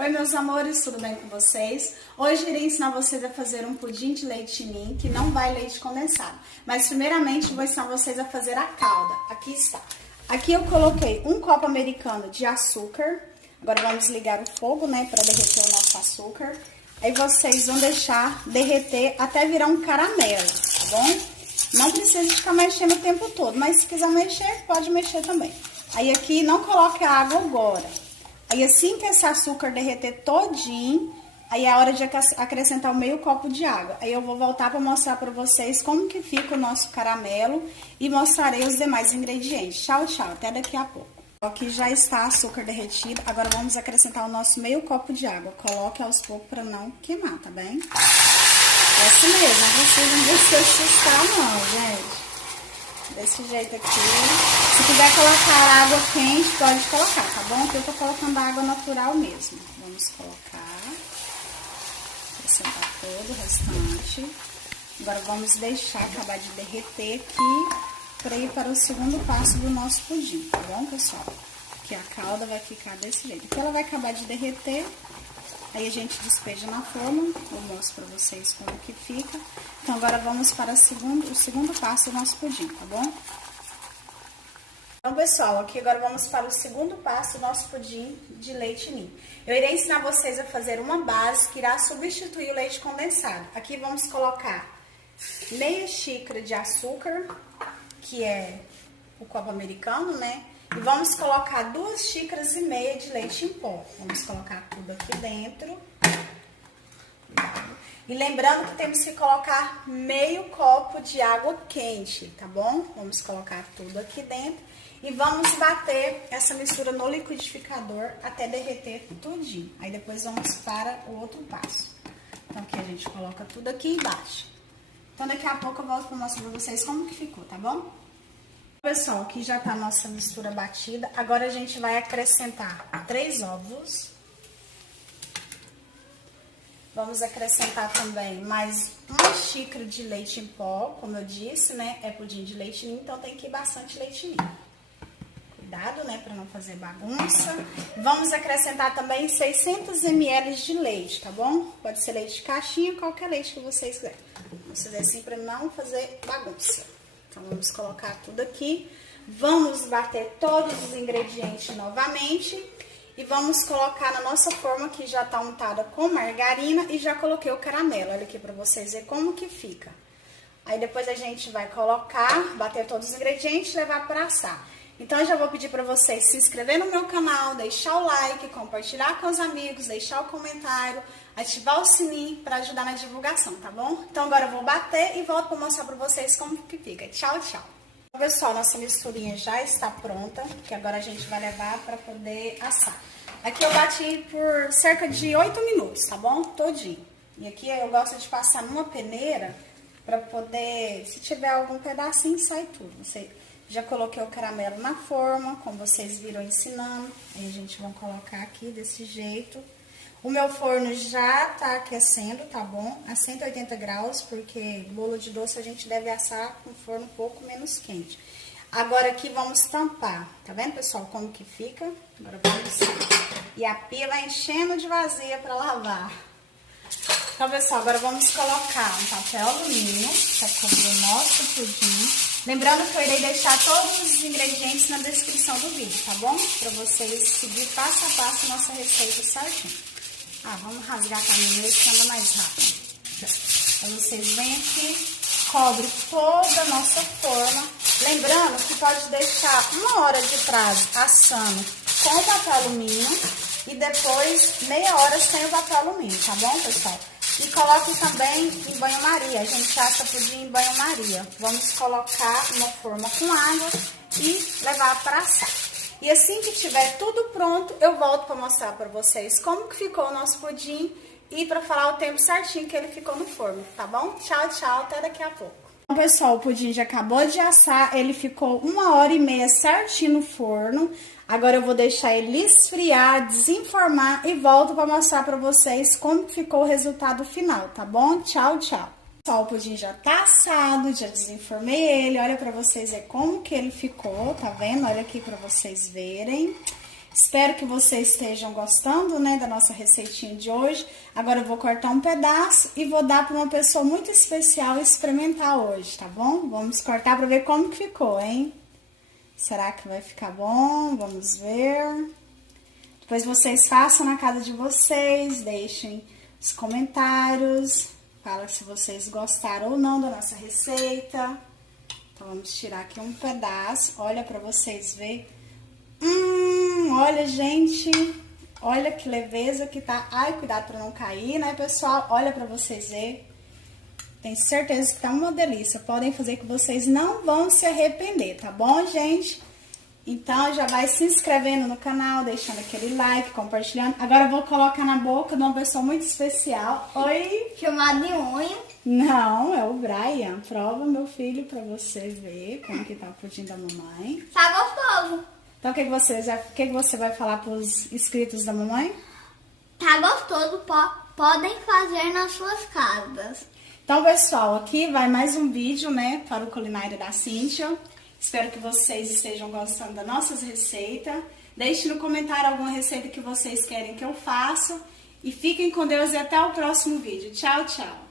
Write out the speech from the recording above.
Oi, meus amores, tudo bem com vocês? Hoje irei ensinar vocês a fazer um pudim de leite ninho, que não vai leite condensado. Mas primeiramente vou ensinar vocês a fazer a calda. Aqui está. Aqui eu coloquei um copo americano de açúcar. Agora vamos ligar o fogo, né, para derreter o nosso açúcar. Aí vocês vão deixar derreter até virar um caramelo, tá bom? Não precisa ficar mexendo o tempo todo, mas se quiser mexer, pode mexer também. Aí aqui não coloque a água agora. Aí assim que esse açúcar derreter todinho, aí é a hora de acrescentar o meio copo de água. Aí eu vou voltar para mostrar para vocês como que fica o nosso caramelo e mostrarei os demais ingredientes. Tchau, tchau, até daqui a pouco. Aqui já está açúcar derretido, agora vamos acrescentar o nosso meio copo de água. Coloque aos poucos para não queimar, tá bem? É assim mesmo, não precisa se assustar não, gente. Desse jeito aqui. Se quiser colocar água quente, pode colocar, tá bom? Aqui eu tô colocando água natural mesmo. Vamos colocar. Acrescentar todo o restante. Agora vamos deixar acabar de derreter aqui para ir para o segundo passo do nosso pudim, tá bom, pessoal? Que a calda vai ficar desse jeito. Aqui ela vai acabar de derreter. Aí a gente despeja na forma, eu mostro pra vocês como que fica. Então agora vamos para o segundo passo do nosso pudim, tá bom? Então, pessoal, aqui agora vamos para o segundo passo do nosso pudim de leite ninho. Eu irei ensinar vocês a fazer uma base que irá substituir o leite condensado. Aqui vamos colocar meia xícara de açúcar, que é o copo americano, né? E vamos colocar 2,5 xícaras de leite em pó. Vamos colocar tudo aqui dentro. E lembrando que temos que colocar meio copo de água quente, tá bom? Vamos colocar tudo aqui dentro. E vamos bater essa mistura no liquidificador até derreter tudinho. Aí depois vamos para o outro passo. Então aqui a gente coloca tudo aqui e bate. Então daqui a pouco eu volto para mostrar para vocês como que ficou, tá bom? Pessoal, aqui já tá a nossa mistura batida. Agora a gente vai acrescentar 3 ovos. Vamos acrescentar também mais 1 xícara de leite em pó. Como eu disse, né? É pudim de leite ninho, então tem que ir bastante leite ninho. Cuidado, né? Pra não fazer bagunça. Vamos acrescentar também 600 ml de leite, tá bom? Pode ser leite de caixinha, qualquer leite que vocês quiserem. Vamos fazer assim pra não fazer bagunça. Então, vamos colocar tudo aqui, vamos bater todos os ingredientes novamente e vamos colocar na nossa forma que já tá untada com margarina e já coloquei o caramelo. Olha aqui pra vocês verem como que fica. Aí depois a gente vai colocar, bater todos os ingredientes e levar para assar. Então, eu já vou pedir pra vocês se inscrever no meu canal, deixar o like, compartilhar com os amigos, deixar o comentário, ativar o sininho para ajudar na divulgação, tá bom? Então, agora eu vou bater e volto para mostrar pra vocês como que fica. Tchau, tchau. Então, pessoal, nossa misturinha já está pronta, que agora a gente vai levar para poder assar. Aqui eu bati por cerca de 8 minutos, tá bom? Todinho. E aqui eu gosto de passar numa peneira para poder, se tiver algum pedacinho, sai tudo. Já coloquei o caramelo na forma, como vocês viram ensinando. Aí a gente vai colocar aqui desse jeito. O meu forno já tá aquecendo, tá bom? A 180 graus, porque bolo de doce a gente deve assar com forno um pouco menos quente. Agora aqui vamos tampar. Tá vendo, pessoal, como que fica? Agora vamos... E a pia vai enchendo de vazia para lavar. Então, pessoal, agora vamos colocar um papel alumínio para cobrir o nosso pudim. Lembrando que eu irei deixar todos os ingredientes na descrição do vídeo, tá bom? Para vocês seguir passo a passo a nossa receita certinho. Vamos rasgar a caminhonete que anda mais rápido. Então, vocês vêm aqui, cobre toda a nossa forma. Lembrando que pode deixar 1 hora de prazo assando com o papel alumínio e depois meia hora sem o papel alumínio, tá bom, pessoal? E coloque também em banho-maria. A gente assa pudim em banho-maria. Vamos colocar uma forma com água e levar para assar. E assim que tiver tudo pronto, eu volto para mostrar para vocês como que ficou o nosso pudim e para falar o tempo certinho que ele ficou no forno, tá bom? Tchau, tchau, até daqui a pouco. Bom, pessoal, o pudim já acabou de assar, ele ficou 1h30 certinho no forno. Agora eu vou deixar ele esfriar, desenformar e volto para mostrar para vocês como ficou o resultado final, tá bom? Tchau, tchau. Pessoal, o pudim já tá assado, já desenformei ele, olha para vocês verem como que ele ficou, tá vendo? Olha aqui para vocês verem. Espero que vocês estejam gostando, né, da nossa receitinha de hoje. Agora eu vou cortar um pedaço e vou dar para uma pessoa muito especial experimentar hoje, tá bom? Vamos cortar para ver como que ficou, hein? Será que vai ficar bom? Vamos ver. Depois vocês façam na casa de vocês, deixem os comentários, fala se vocês gostaram ou não da nossa receita. Então vamos tirar aqui um pedaço, olha para vocês verem. Olha, gente, olha que leveza que tá. Ai, cuidado para não cair, né, pessoal? Olha para vocês verem. Tenho certeza que tá uma delícia. Podem fazer que vocês não vão se arrepender, tá bom, gente? Então, já vai se inscrevendo no canal, deixando aquele like, compartilhando. Agora eu vou colocar na boca de uma pessoa muito especial. Oi? Chamado de unha. Não, é o Brian. Prova, meu filho, pra você ver como que tá o pudim da mamãe. Tá gostoso. Então, o que você vai falar pros inscritos da mamãe? Tá gostoso, podem fazer nas suas casas. Então, pessoal, aqui vai mais um vídeo, né, para o Culinária da Cíntia. Espero que vocês estejam gostando das nossas receitas. Deixe no comentário alguma receita que vocês querem que eu faça. E fiquem com Deus e até o próximo vídeo. Tchau, tchau!